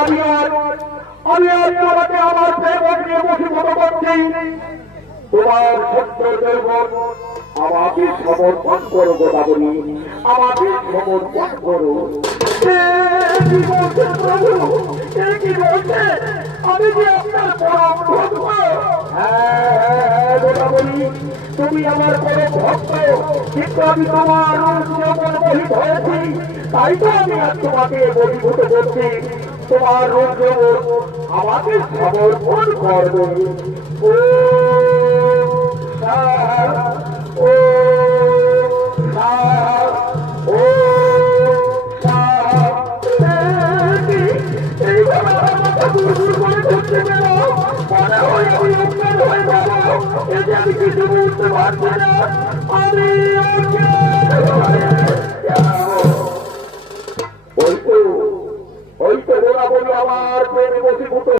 আমি আজ তোমাকে আমার প্রেমক নিয়ে বসীভূত করছি। তোমার সত্য যৌবন আমাকে সমর্পণ করো গোদাবরী, আমাকে সমর্পণ করো। কি বলছেন প্রভু, কি বলছেন? আমি যে আপনার পরম ভক্ত। হ্যাঁ গোদাবরী, তুমি আমার পরম ভক্ত, কিন্তু আমি তোমার যৌবন মোহিত হয়েছি, তাই তো আমি আজ তোমাকে বশীভূত করছি। তোমার রূপ যৌবন আমাকে সমর্পণ করবে। ও আমি কিছু বুঝতে পারছি না। আমি ওই তো ওরা বলি আমার প্রেমে বশীভূত